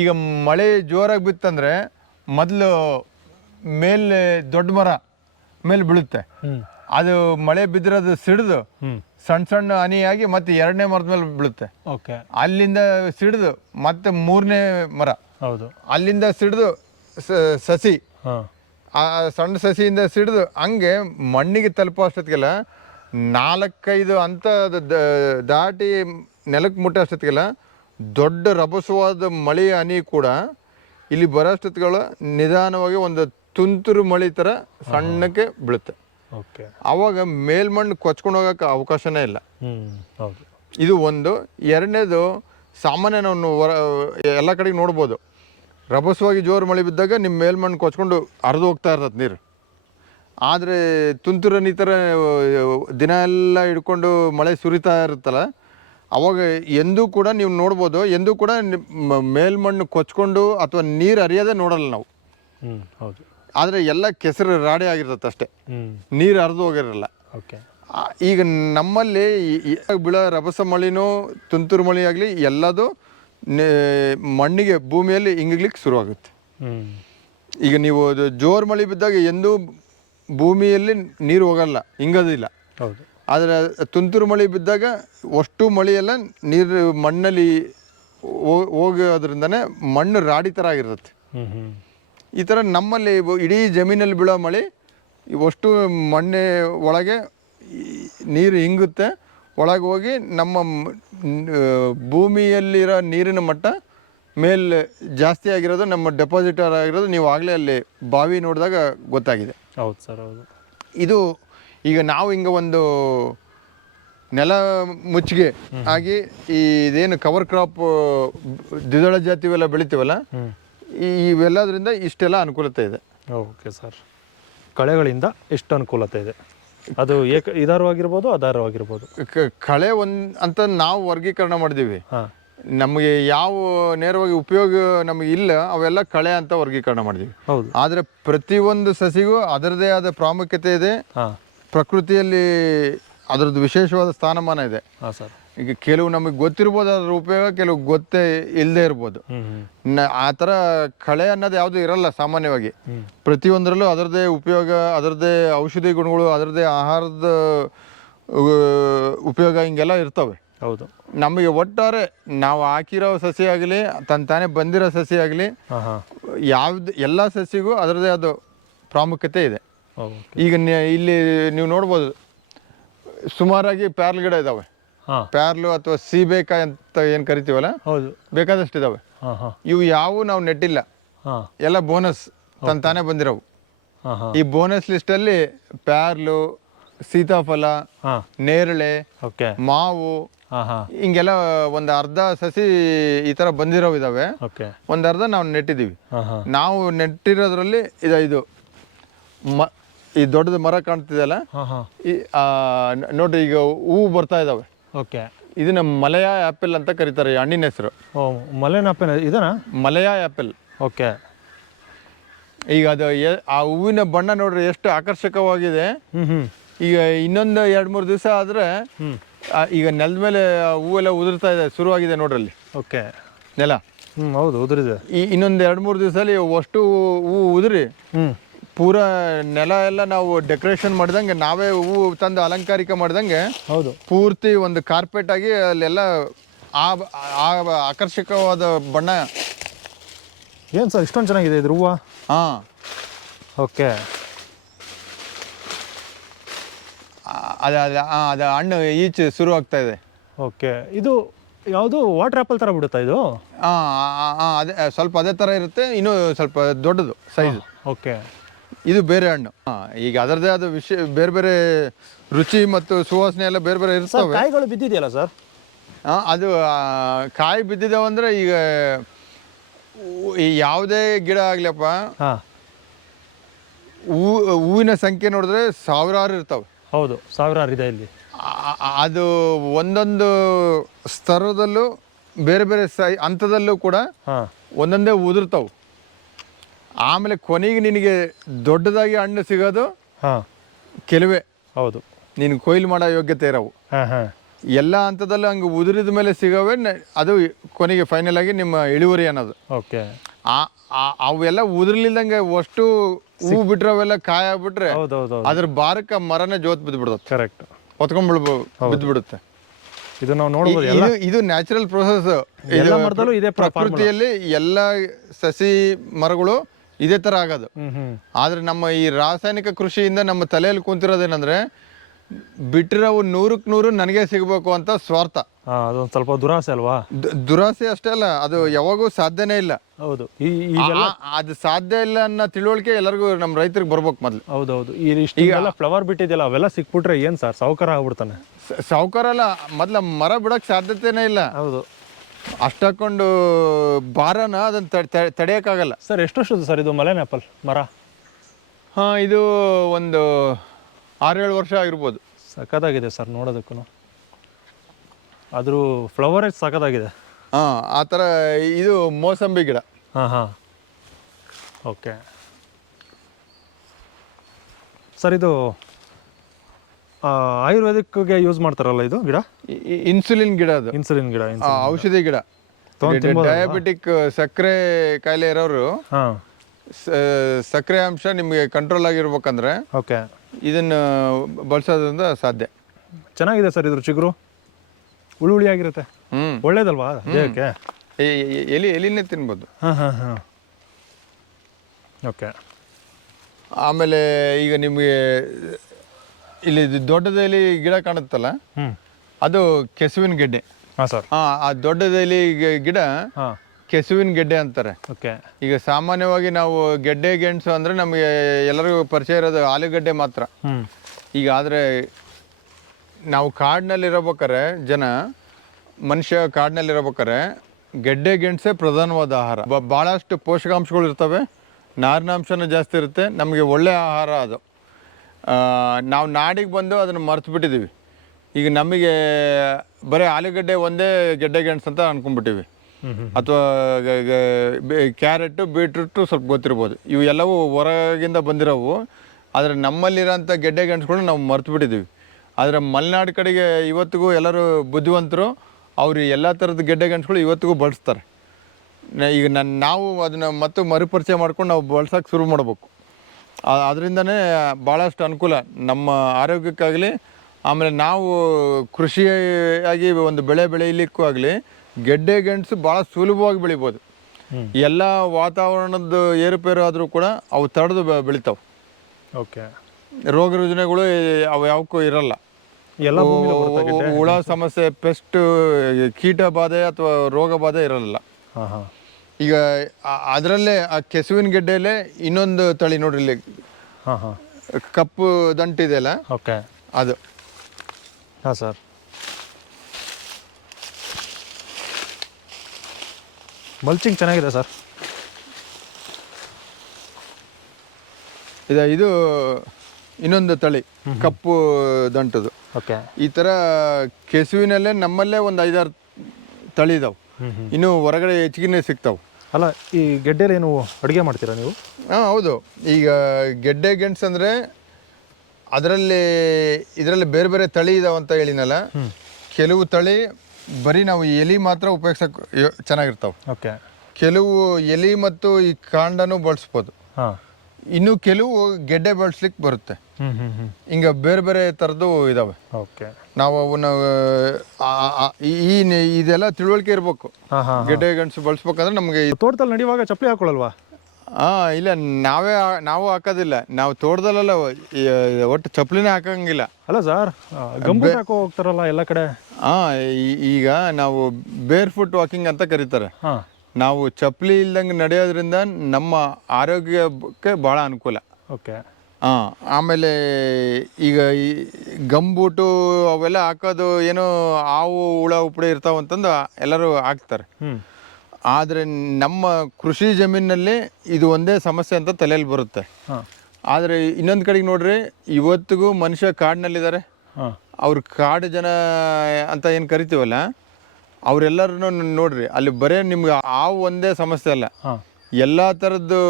ಈಗ ಮಳೆ ಜೋರಾಗಿ ಬಿತ್ತಂದ್ರೆ ಮೊದಲು ಮೇಲೆ ದೊಡ್ಡ ಮರ ಮೇಲೆ ಬೀಳುತ್ತೆ. ಅದು ಮಳೆ ಬಿದ್ದಿರೋದು ಸಿಡಿದು ಸಣ್ಣ ಸಣ್ಣ ಹನಿಯಾಗಿ ಮತ್ತೆ ಎರಡನೇ ಮರದ ಮೇಲೆ ಬೀಳುತ್ತೆ. ಓಕೆ. ಅಲ್ಲಿಂದ ಸಿಡಿದು ಮತ್ತೆ ಮೂರನೇ ಮರ. ಹೌದು. ಅಲ್ಲಿಂದ ಸಿಡಿದು ಸಸಿ. ಆ ಸಣ್ಣ ಸಸಿಯಿಂದ ಸಿಡಿದು ಹಂಗೆ ಮಣ್ಣಿಗೆ ತಲುಪೋ ಅಷ್ಟೊತ್ತಿಗೆಲ್ಲ ನಾಲ್ಕೈದು ಅಂತ ದಾಟಿ ನೆಲಕ್ಕೆ ಮುಟ್ಟೋ ಅಷ್ಟೊತ್ತಿಗೆಲ್ಲ ದೊಡ್ಡ ರಭಸವಾದ ಮಳೆ ಹನಿ ಕೂಡ ಇಲ್ಲಿ ಬರೋಷ್ಟೊತ್ತುಗಳ ನಿಧಾನವಾಗಿ ಒಂದು ತುಂತುರು ಮಳೆ ಥರ ಸಣ್ಣಕ್ಕೆ ಬೀಳುತ್ತೆ. ಓಕೆ. ಆವಾಗ ಮೇಲ್ಮಣ್ಣು ಕೊಚ್ಕೊಂಡು ಹೋಗೋಕೆ ಅವಕಾಶನೇ ಇಲ್ಲ. ಇದು ಒಂದು. ಎರಡನೇದು ಸಾಮಾನ್ಯ ನಾವು ಹೊರ ಎಲ್ಲ ಕಡೆಗೆ ನೋಡ್ಬೋದು. ರಭಸವಾಗಿ ಜೋರು ಮಳೆ ಬಿದ್ದಾಗ ನಿಮ್ಮ ಮೇಲ್ಮಣ್ಣು ಕೊಚ್ಕೊಂಡು ಹರಿದು ಹೋಗ್ತಾ ಇರ್ತದೆ ನೀರು. ಆದರೆ ತುಂತುರು ಹನಿ ಥರ ದಿನ ಎಲ್ಲ ಹಿಡ್ಕೊಂಡು ಮಳೆ ಸುರಿತಾ ಇರುತ್ತಲ್ಲ ಅವಾಗ ಎಂದೂ ಕೂಡ ನೀವು ನೋಡ್ಬೋದು ಎಂದೂ ಕೂಡ ಮೇಲ್ಮಣ್ಣು ಕೊಚ್ಕೊಂಡು ಅಥವಾ ನೀರು ಹರಿಯೋದೇ ನೋಡಲ್ಲ ನಾವು. ಹೌದು. ಆದರೆ ಎಲ್ಲ ಕೆಸರು ರಾಡಿ ಆಗಿರ್ತದೆ ಅಷ್ಟೇ. ನೀರು ಹರಿದು ಹೋಗಿರಲ್ಲ. ಓಕೆ. ಈಗ ನಮ್ಮಲ್ಲಿ ಬಿಳ ರಭಸ ಮಳಿನೂ ತುಂತುರು ಮಳೆ ಆಗಲಿ ಎಲ್ಲದು ಮಣ್ಣಿಗೆ ಭೂಮಿಯಲ್ಲಿ ಇಂಗ್ಲಿಕ್ಕೆ ಶುರುವಾಗುತ್ತೆ. ಈಗ ನೀವು ಅದು ಜೋರು ಮಳೆ ಬಿದ್ದಾಗ ಎಂದೂ ಭೂಮಿಯಲ್ಲಿ ನೀರು ಹೋಗಲ್ಲ ಹಿಂಗೋದಿಲ್ಲ ಹೌದು. ಆದರೆ ತುಂತುರು ಮಳೆ ಬಿದ್ದಾಗ ಅಷ್ಟು ಮಳೆಯೆಲ್ಲ ನೀರು ಮಣ್ಣಲ್ಲಿ ಹೋಗೋದ್ರಿಂದನೇ ಮಣ್ಣು ರಾಡಿ ಥರ ಹ್ಮ್ ಈ ಥರ ನಮ್ಮಲ್ಲಿ ಇಡೀ ಜಮೀನಲ್ಲಿ ಬೀಳೋ ಮಳೆ ಅಷ್ಟು ಮಣ್ಣೆ ಒಳಗೆ ನೀರು ಹಿಂಗುತ್ತೆ ಒಳಗೆ ಹೋಗಿ ನಮ್ಮ ಭೂಮಿಯಲ್ಲಿರೋ ನೀರಿನ ಮಟ್ಟ ಮೇಲೆ ಜಾಸ್ತಿ ಆಗಿರೋದು ನಮ್ಮ ಡೆಪಾಸಿಟರ್ ಆಗಿರೋದು ನೀವು ಆಗಲೇ ಅಲ್ಲಿ ಬಾವಿ ನೋಡಿದಾಗ ಗೊತ್ತಾಗಿದೆ. ಹೌದು ಸರ್ ಹೌದು. ಇದು ಈಗ ನಾವು ಹಿಂಗೆ ಒಂದು ನೆಲ ಮುಚ್ಚಿಗೆ ಆಗಿ ಈ ಇದೇನು ಕವರ್ ಕ್ರಾಪ್ ದ್ವಿದಳ ಜಾತಿವೆಲ್ಲ ಬೆಳಿತೀವಲ್ಲ ಹ್ಮ್ ಈ ಇವೆಲ್ಲದರಿಂದ ಇಷ್ಟೆಲ್ಲ ಅನುಕೂಲತೆ ಇದೆ. Okay sir. ಕಳೆಗಳಿಂದ ಎಷ್ಟು ಅನುಕೂಲತೆ ಇದೆ. ಅದು ಏಕ ಇದಾರವಾಗಿರ್ಬೋದು ಅದಾರವಾಗಿರ್ಬೋದು. ಕಳೆ ಒಂದು ಅಂತ ನಾವು ವರ್ಗೀಕರಣ ಮಾಡಿದ್ದೀವಿ ನಮಗೆ ಯಾವ ನೇರವಾಗಿ ಉಪಯೋಗ ನಮಗೆ ಇಲ್ಲ ಅವೆಲ್ಲ ಕಳೆ ಅಂತ ವರ್ಗೀಕರಣ ಮಾಡಿದ್ದೀವಿ ಹೌದು. ಆದರೆ ಪ್ರತಿಯೊಂದು ಸಸಿಗೂ ಅದರದೇ ಆದ ಪ್ರಾಮುಖ್ಯತೆ ಇದೆ. ಪ್ರಕೃತಿಯಲ್ಲಿ ಅದರದ್ದು ವಿಶೇಷವಾದ ಸ್ಥಾನಮಾನ ಇದೆ. ಹಾಂ ಸರ್. ಈಗ ಕೆಲವು ನಮಗೆ ಗೊತ್ತಿರ್ಬೋದು ಅದರ ಉಪಯೋಗ ಕೆಲವು ಗೊತ್ತೇ ಇಲ್ಲದೆ ಇರ್ಬೋದು. ನ ಆ ಥರ ಕಳೆ ಅನ್ನೋದು ಯಾವುದು ಇರಲ್ಲ ಸಾಮಾನ್ಯವಾಗಿ. ಪ್ರತಿಯೊಂದರಲ್ಲೂ ಅದರದ್ದೇ ಉಪಯೋಗ ಅದರದ್ದೇ ಔಷಧಿ ಗುಣಗಳು ಅದರದ್ದೇ ಆಹಾರದ ಆ, ಉಪಯೋಗ ಹಿಂಗೆಲ್ಲ ಇರ್ತವೆ. ಹೌದು. ನಮಗೆ ಒಟ್ಟಾರೆ ನಾವು ಹಾಕಿರೋ ಸಸಿ ಆಗಲಿ ತನ್ನ ತಾನೇ ಬಂದಿರೋ ಸಸಿ ಆಗಲಿ ಹಾಂ ಹಾಂ. ಯಾವ್ದು ಎಲ್ಲ ಸಸಿಗೂ ಅದರದೇ ಅದು ಪ್ರಾಮುಖ್ಯತೆ ಇದೆ. ಈಗ ಇಲ್ಲಿ ನೀವು ನೋಡ್ಬೋದು ಸುಮಾರಾಗಿ ಪ್ಯಾರ್ಲ್ ಗಿಡ ಇದಾವೆ. ಪ್ಯಾರ್ಲು ಅಥವಾ ಸೀಬೇಕಾ ಅಂತ ಏನು ಕರಿತೀವಲ್ಲ? ಹೌದು. ಬೇಕಾದಷ್ಟು ಇದಾವೆ. ಇವು ಯಾವು ನಾವು ನೆಟ್ಟಿಲ್ಲ. ಎಲ್ಲ ಬೋನಸ್ ತನ್ ತಾನೇ ಬಂದಿರೋವು. ಈ ಬೋನಸ್ ಲಿಸ್ಟಲ್ಲಿ ಪ್ಯಾರ್ಲು ಸೀತಾಫಲ ನೇರಳೆ ಮಾವು ಹಿಂಗೆಲ್ಲ ಒಂದು ಅರ್ಧ ಸಸಿ ಈ ತರ ಬಂದಿರೋ ಇದಾವೆ. ಒಂದು ಅರ್ಧ ನಾವು ನೆಟ್ಟಿದೀವಿ ನಾವು ನೆಟ್ಟಿರೋದ್ರಲ್ಲಿ ಇದು ಇದು. ಈ ದೊಡ್ಡದು ಮರ ಕಾಣ್ತಿದೆಯಲ್ಲ ಅಲ್ಲ? ಈ ಆ, ನ- ನೋಡ್ರಿ ಈಗ ಹೂವು ಬರ್ತಾ ಇದಾವೆ. ಓಕೆ. ಇದನ್ನ ಮಲಯ ಆ್ಯಪಲ್ ಅಂತ ಕರೀತಾರೆ ಈ ಹಣ್ಣಿನ ಹೆಸರು. ಓ ಆಪಲ್ ಇದನಾ ಮಲಯ ಆ್ಯಪಲ್ ಓಕೆ. ಈಗ ಅದು ಎ- ಆ ಹೂವಿನ ಬಣ್ಣ ನೋಡ್ರಿ ಎಷ್ಟು ಆಕರ್ಷಕವಾಗಿದೆ. ಹ್ಞೂ ಹ್ಞೂ ಈಗ ಇನ್ನೊಂದು ಎರಡು ಮೂರು ದಿವಸ ಆದರೆ ಈಗ ನೆಲದ ಮೇಲೆ ಆ ಹೂವೆಲ್ಲ ಉದುರ್ತಾ ಇದೆ ಶುರುವಾಗಿದೆ ನೋಡ್ರಲ್ಲಿ. ಓಕೆ. ನೆಲ. ಹ್ಞೂ ಹೌದು ಉದುರಿದೆ. ಈ ಇನ್ನೊಂದು ಎರಡು ಮೂರು ದಿವಸದಲ್ಲಿ ಅಷ್ಟು ಹೂವು ಉದುರಿ ಹ್ಞೂ ಪೂರಾ ನೆಲ ಎಲ್ಲ ನಾವು ಡೆಕೋರೇಷನ್ ಮಾಡಿದಂಗೆ ನಾವೇ ಹೂವು ತಂದು ಅಲಂಕಾರಿಕ ಮಾಡಿದಂಗೆ ಹೌದು. ಪೂರ್ತಿ ಒಂದು ಕಾರ್ಪೆಟ್ ಆಗಿ ಅಲ್ಲೆಲ್ಲ ಆ ಆ ಆಕರ್ಷಕವಾದ ಬಣ್ಣ. ಏನು ಸರ್ ಇಷ್ಟೊಂದು ಚೆನ್ನಾಗಿದೆ ಇದ್ರ ಹೂವು? ಹಾಂ. ಓಕೆ. ಅದು ಅದ ಅದು ಹಣ್ಣು ಈಚೆ ಶುರು ಆಗ್ತಾ ಇದೆ. ಓಕೆ. ಇದು ಯಾವುದು ವಾಟರ್ ಆ್ಯಪಲ್ ಥರ ಬಿಡುತ್ತಾ ಇದು? ಹಾಂ ಅದೇ ಸ್ವಲ್ಪ ಅದೇ ಥರ ಇರುತ್ತೆ ಇನ್ನೂ ಸ್ವಲ್ಪ ದೊಡ್ಡದು ಸೈಜ್ ಓಕೆ. ಇದು ಬೇರೆ ಹಣ್ಣು. ಹಾಂ ಈಗ ಅದರದೇ ಆದ ವಿಷಯ ಬೇರೆ ಬೇರೆ ರುಚಿ ಮತ್ತು ಸುವಾಸನೆ ಎಲ್ಲ ಬೇರೆ ಬೇರೆ ಇರ್ತವೆ. ಕಾಯಿಗಳು ಬಿದ್ದಿದೆಯಲ್ಲ ಸರ್? ಆ, ಅದು ಕಾಯಿ ಬಿದ್ದಿದ್ದಾವೆ ಅಂದರೆ ಈಗ ಹೂ- ಈ ಯಾವುದೇ ಗಿಡ ಆಗ್ಲಪ್ಪ ಹಾಂ. ಹೂ ಹೂವಿನ ಸಂಖ್ಯೆ ನೋಡಿದ್ರೆ ಸಾವಿರಾರು ಇರ್ತವೆ. ಹೌದು ಸಾವಿರಾರು ಇದೆ ಇಲ್ಲಿ. ಅದು ಒಂದೊಂದು ಸ್ತರದಲ್ಲೂ ಬೇರೆ ಬೇರೆ ಸೈ ಹಂತದಲ್ಲೂ ಕೂಡ ಹಾಂ. ಒಂದೊಂದೇ ಉದುರ್ತಾವೆ. ಆಮೇಲೆ ಕೊನೆಗೆ ನಿನಗೆ ದೊಡ್ಡದಾಗಿ ಹಣ್ಣು ಸಿಗೋದು ಕೆಲವೇ. ಹೌದು. ನೀನು ಕೊಯ್ಲು ಮಾಡೋ ಯೋಗ್ಯತೆ ಇರವು. ಎಲ್ಲ ಹಂತದಲ್ಲೂ ಹಂಗೆ ಉದುರಿದ ಮೇಲೆ ಸಿಗೋವೆ ಅದು ಕೊನೆಗೆ ಫೈನಲ್ ಆಗಿ ನಿಮ್ಮ ಇಳುವರಿ ಅನ್ನೋದು. ಓಕೆ. ಅವೆಲ್ಲ ಉದುರ್ಲಿಲ್ದಂಗೆ ಅಷ್ಟು ಹೂ ಬಿಟ್ರೆ ಅವೆಲ್ಲ ಕಾಯ ಬಿಟ್ರೆ ಹೌದು ಹೌದು ಹೌದು ಅದ್ರ ಭಾರಕ್ಕೆ ಮರನೇ ಜೋತ್ ಬಿದ್ದು ಬಿಡುತ್ತೆ ಕರೆಕ್ಟ್ ಹೊತ್ಕೊಂಡ್ ಬಿದ್ದು ಬಿಡುತ್ತೆ ಇದು ನಾವು ನೋಡ್ಬೋದು ಎಲ್ಲ ಇದು ಇದು ನ್ಯಾಚುರಲ್ ಪ್ರೊಸೆಸ್ ಪ್ರಕೃತಿಯಲ್ಲಿ ಎಲ್ಲ ಸಸಿ ಮರಗಳು ಇದೇ ತರ ಆಗೋದು. ಆದ್ರೆ ನಮ್ಮ ಈ ರಾಸಾಯನಿಕ ಕೃಷಿಯಿಂದ ನಮ್ಮ ತಲೆಯಲ್ಲಿ ಕುಂತಿರೋದೇನಂದ್ರೆ ಏನಂದ್ರೆ ಬಿಟ್ಟಿರೋ ನೂರಕ್ಕೆ ನೂರು ನನಗೆ ಸಿಗಬೇಕು ಅಂತ ಸ್ವಾರ್ಥ. ಅದೊಂದು ಸ್ವಲ್ಪ ದುರಾಸೆ ಅಲ್ವಾ? ದುರಾಸೆ ಅಷ್ಟೇ ಅಲ್ಲ ಅದು ಯಾವಾಗೂ ಸಾಧ್ಯನೇ ಇಲ್ಲ. ಹೌದು. ಅದು ಸಾಧ್ಯ ಇಲ್ಲ ಅನ್ನೋ ತಿಳುವಳಿಕೆ ಎಲ್ಲರಿಗೂ ನಮ್ಮ ರೈತರಿಗೆ ಬರ್ಬೇಕು ಮೊದ್ಲು. ಹೌದೌದು. ಈ ಇಷ್ಟೆಲ್ಲ ಫ್ಲವರ್ ಬಿಟ್ಟಿದೆಯಲ್ಲ ಅವೆಲ್ಲ ಸಿಕ್ಬಿಟ್ರೆ ಏನ್ ಸರ್? ಸಾವುಕಾರ ಆಗ್ಬಿಡ್ತಾನೆ. ಸಾವುಕಾರ ಸಾವ್ಕಾರ ಅಲ್ಲ ಮೊದ್ಲ ಮರ ಬಿಡಕ್ ಸಾಧ್ಯತೆನೇ ಇಲ್ಲ. ಹೌದು. ಅಷ್ಟಾಕೊಂಡು ಭಾರನ ಅದನ್ನ ತಡೆಯೋಕ್ಕಾಗಲ್ಲ ತಡ್- ತಡೆಯಕ್ಕಾಗಲ್ಲ. ಸರ್ ಎಷ್ಟು ಸರ್ ಇದು ಮಲೆನ್ ಆ್ಯಪಲ್ ಮರ? ಹಾಂ ಇದು ಒಂದು ಆರೇಳು ವರ್ಷ ಆಗಿರ್ಬೋದು. ಸಖತ್ತಾಗಿದೆ ಸರ್ ನೋಡೋದಕ್ಕೂ. ಅದ್ರ ಫ್ಲವರೇಜ್ ಸಖತ್ತಾಗಿದೆ. ಹಾಂ ಆ ಥರ ಇದು ಮೋಸಂಬಿ ಗಿಡ. ಹಾಂ ಹಾಂ. ಓಕೆ. ಸರ್ ಇದು ಆಯುರ್ವೇದಿಕ್ಗೆ ಯೂಸ್ ಮಾಡ್ತಾರಲ್ಲ ಇದು ಗಿಡ? ಇನ್ಸುಲಿನ್ ಗಿಡ ಅದು. ಇನ್ಸುಲಿನ್ ಗಿಡ ಆ, ಔಷಧಿ ಗಿಡ. ಡಯಾಬಿಟಿಕ್ ಸಕ್ಕರೆ ಕಾಯಿಲೆ ಇರೋರು ಹಾ. ಸ- ಸಕ್ಕರೆ ಅಂಶ ನಿಮಗೆ ಕಂಟ್ರೋಲ್ ಆಗಿರ್ಬೇಕಂದ್ರೆ ಓಕೆ. ಇದನ್ನ ಬಳಸೋದ್ರಿಂದ ಸಾಧ್ಯ. ಚೆನ್ನಾಗಿದೆ ಸರ್ ಇದ್ರ ಚಿಗುರು. ಹುಳಿ ಹುಳಿ ಆಗಿರುತ್ತೆ. ಹ್ಮ್. ಒಳ್ಳೇದಲ್ವಾ ದೇಹಕ್ಕೆ? ಎ- ಎ- ಎಲಿ ಎಲಿನೇ ತಿನ್ಬೋದು. ಹಾಂ ಹಾಂ ಹಾಂ. ಓಕೆ. ಆಮೇಲೆ ಈಗ ನಿಮಗೆ ಇಲ್ಲಿ ಇದು ದೊಡ್ಡದಲ್ಲಿ ಗಿಡ ಕಾಣುತ್ತಲ್ಲ? ಅದು ಕೆಸುವಿನ ಗೆಡ್ಡೆ. ಹಾಂ ಸರ್. ಹಾ ಆ ದೊಡ್ಡದಲ್ಲಿ ಗಿಡ ಹಾಂ. ಕೆಸುವಿನ ಗೆಡ್ಡೆ ಅಂತಾರೆ. ಓಕೆ. ಈಗ ಸಾಮಾನ್ಯವಾಗಿ ನಾವು ಗೆಡ್ಡೆ ಗೆಣಸು ಅಂದ್ರೆ ನಮಗೆ ಎಲ್ಲರಿಗೂ ಪರಿಚಯ ಇರೋದು ಆಲೂಗಡ್ಡೆ ಮಾತ್ರ. ಈಗ ಆದರೆ ನಾವು ಕಾಡಿನಲ್ಲಿ ಇರಬೇಕಾರೆ ಜನ ಮನುಷ್ಯ ಕಾಡಿನಲ್ಲಿ ಇರಬೇಕಾರೆ ಗೆಡ್ಡೆ ಗೆಣಸೇ ಪ್ರಧಾನವಾದ ಆಹಾರ. ಬ- ಭಾಳಷ್ಟು ಪೋಷಕಾಂಶಗಳು ಇರ್ತವೆ. ನಾರಿನಾಂಶನೂ ಜಾಸ್ತಿ ಇರುತ್ತೆ. ನಮಗೆ ಒಳ್ಳೆಯ ಆಹಾರ ಅದು. ನಾವು ನಾಡಿಗೆ ಬಂದು ಅದನ್ನು ಮರ್ತು ಬಿಟ್ಟಿದ್ದೀವಿ ಈಗ ನಮಗೆ ಬರೀ ಆಲೂಗಡ್ಡೆ ಒಂದೇ ಗೆಡ್ಡೆ ಗೆಣಸು ಅಂತ ಅನ್ಕೊಂಡ್ಬಿಟ್ಟಿವಿ. ಅಥವಾ ಕ್ಯಾರೆಟು ಬೀಟ್ರೂಟು ಸ್ವಲ್ಪ ಗೊತ್ತಿರ್ಬೋದು. ಇವು ಎಲ್ಲವೂ ಹೊರಗಿಂದ ಬಂದಿರೋವು. ಆದರೆ ನಮ್ಮಲ್ಲಿರೋಂಥ ಗೆಡ್ಡೆ ಗೆಣಸುಗಳನ್ನ ನಾವು ಮರ್ತು ಬಿಟ್ಟಿದ್ದೀವಿ ಆದರೆ ಮಲೆನಾಡು ಕಡೆಗೆ ಇವತ್ತಿಗೂ ಎಲ್ಲರೂ ಬುದ್ಧಿವಂತರು, ಅವರು ಎಲ್ಲ ಥರದ ಗೆಡ್ಡೆ ಗೆಣಸುಗಳು ಇವತ್ತಿಗೂ ಬಳಸ್ತಾರೆ. ಈಗ ನನ್ನ ನಾವು ಅದನ್ನು ಮತ್ತೆ ಮರುಪರಿಚಯ ಮಾಡ್ಕೊಂಡು ನಾವು ಬಳಸೋಕೆ ಶುರು ಮಾಡಬೇಕು. ಅದರಿಂದನೇ ಭಾಳಷ್ಟು ಅನುಕೂಲ ನಮ್ಮ ಆರೋಗ್ಯಕ್ಕಾಗಲಿ ಆಮೇಲೆ ನಾವು ಕೃಷಿಯಾಗಿ ಒಂದು ಬೆಳೆ ಬೆಳೆಯಲಿಕ್ಕೂ ಆಗಲಿ ಗೆಡ್ಡೆ ಗೆಣಸು ಭಾಳ ಸುಲಭವಾಗಿ ಬೆಳಿಬೋದು. ಎಲ್ಲ ವಾತಾವರಣದ ಏರುಪೇರು ಆದರೂ ಕೂಡ ಅವು ತಡೆದು ಬೆಳಿತಾವೆ. ಓಕೆ. ರೋಗ ರುಜಿನಗಳು ಅವು ಯಾವಕ್ಕೂ ಇರಲ್ಲ. ಎಲ್ಲ ಹುಳ ಸಮಸ್ಯೆ ಪೆಸ್ಟ್ ಕೀಟ ಬಾಧೆ ಅಥವಾ ರೋಗ ಬಾಧೆ ಇರಲ್ಲ ಹಾಂ ಹಾಂ ಈಗ ಅದರಲ್ಲೇ ಆ ಕೆಸುವಿನ ಗೆಡ್ಡೆಯಲ್ಲೇ ಇನ್ನೊಂದು ತಳಿ ನೋಡ್ರಿ ಇಲ್ಲಿ. ಹಾಂ ಹಾಂ. ಕಪ್ಪು ದಂಟಿದೆಯಲ್ಲ? ಓಕೆ. ಅದು. ಹಾಂ ಸರ್. ಮಲ್ಚಿಂಗ್ ಚೆನ್ನಾಗಿದೆ ಸರ್. ಇದು ಇದು ಇನ್ನೊಂದು ತಳಿ ಕಪ್ಪು ದಂಟದು. ಓಕೆ. ಈ ಥರ ಕೆಸುವಿನಲ್ಲೇ ನಮ್ಮಲ್ಲೇ ಒಂದು ಐದಾರು ತಳಿ ಇದಾವೆ. ಇನ್ನು ಹೊರಗಡೆ ಹೆಚ್ಚಿಗೆ ಸಿಗ್ತಾವೆ. ಅಲ್ಲ ಈ ಗೆಡ್ಡೆಲಿ ಏನು ಅಡುಗೆ ಮಾಡ್ತೀರಾ ನೀವು? ಹಾಂ ಹೌದು. ಈಗ ಗೆಡ್ಡೆ ಗೆಣಸು ಅಂದರೆ ಅದರಲ್ಲಿ ಇದರಲ್ಲಿ ಬೇರೆ ಬೇರೆ ತಳಿ ಇದಾವೆ ಅಂತ ಹೇಳಿನಲ್ಲ ಕೆಲವು ತಳಿ ಬರೀ ನಾವು ಎಲಿ ಮಾತ್ರ ಉಪಯೋಗಿಸೋಕೆ ಚೆನ್ನಾಗಿರ್ತಾವೆ. ಓಕೆ. ಕೆಲವು ಎಲಿ ಮತ್ತು ಈ ಕಾಂಡನೂ ಬಳಸ್ಬೋದು. ಹಾಂ. ಇನ್ನು ಕೆಲವು ಗೆಡ್ಡೆ ಬಳಸ್ಲಿಕ್ಕೆ ಬರುತ್ತೆ. ಹ್ಞೂ ಹ್ಞೂ ಹ್ಞೂ ಹಿಂಗೆ ಬೇರೆ ಬೇರೆ ಥರದ್ದು ಇದಾವೆ. ಓಕೆ. ನಾವು ಅವನ್ನ ಈ ಇದೆಲ್ಲ ತಿಳುವಳಿಕೆ ಇರಬೇಕು. ಗೆಡ್ಡೆ ಗಂಟು ಬಳಸ್ಬೇಕಂದ್ರೆ ನಮಗೆ ತೋಟದಲ್ಲಿ ನಡೆಯುವಾಗ ಚಪ್ಪಲಿ ಹಾಕೊಳ್ಳಲ್ವಾ? ಹಾಂ ಇಲ್ಲ ನಾವೇ ನಾವು ಹಾಕೋದಿಲ್ಲ. ನಾವು ತೋಟದಲ್ಲೆಲ್ಲ ಒಟ್ಟು ಚಪ್ಪಲಿನೇ ಹಾಕಂಗಿಲ್ಲ. ಅಲ್ಲ ಸರ್ ಗಂಬೂಟ್ ಹಾಕೋ ಹೋಗ್ತಾರಲ್ಲ ಎಲ್ಲ ಕಡೆ? ಹಾಂ ಈಗ ನಾವು ಬೇರ್ ಫುಟ್ ವಾಕಿಂಗ್ ಅಂತ ಕರೀತಾರೆ. ನಾವು ಚಪ್ಪಲಿ ಇಲ್ದಂಗೆ ನಡೆಯೋದ್ರಿಂದ ನಮ್ಮ ಆರೋಗ್ಯಕ್ಕೆ ಭಾಳ ಅನುಕೂಲ. ಓಕೆ. ಹಾಂ ಆಮೇಲೆ ಈಗ ಈ ಗಂಬೂಟು ಅವೆಲ್ಲ ಹಾಕೋದು ಏನು ಹಾವು ಹುಳ ಉಪ್ಪಡೆ ಇರ್ತಾವಂತಂದು ಎಲ್ಲರೂ ಹಾಕ್ತಾರೆ. ಆದರೆ ನಮ್ಮ ಕೃಷಿ ಜಮೀನಿನಲ್ಲಿ ಇದು ಒಂದೇ ಸಮಸ್ಯೆ ಅಂತ ತಲೆಯಲ್ಲಿ ಬರುತ್ತೆ. ಆದರೆ ಇನ್ನೊಂದು ಕಡೆಗೆ ನೋಡ್ರಿ ಇವತ್ತಿಗೂ ಮನುಷ್ಯ ಕಾಡಿನಲ್ಲಿದ್ದಾರೆ ಅವ್ರು ಕಾಡು ಜನ ಅಂತ ಏನು ಕರಿತೀವಲ್ಲ ಅವರೆಲ್ಲರನ್ನು ನೋಡ್ರಿ ಅಲ್ಲಿ ಬರೀ ನಿಮ್ಗೆ ಹಾವು ಒಂದೇ ಸಮಸ್ಯೆ ಅಲ್ಲ. ಎಲ್ಲ ಥರದ್ದು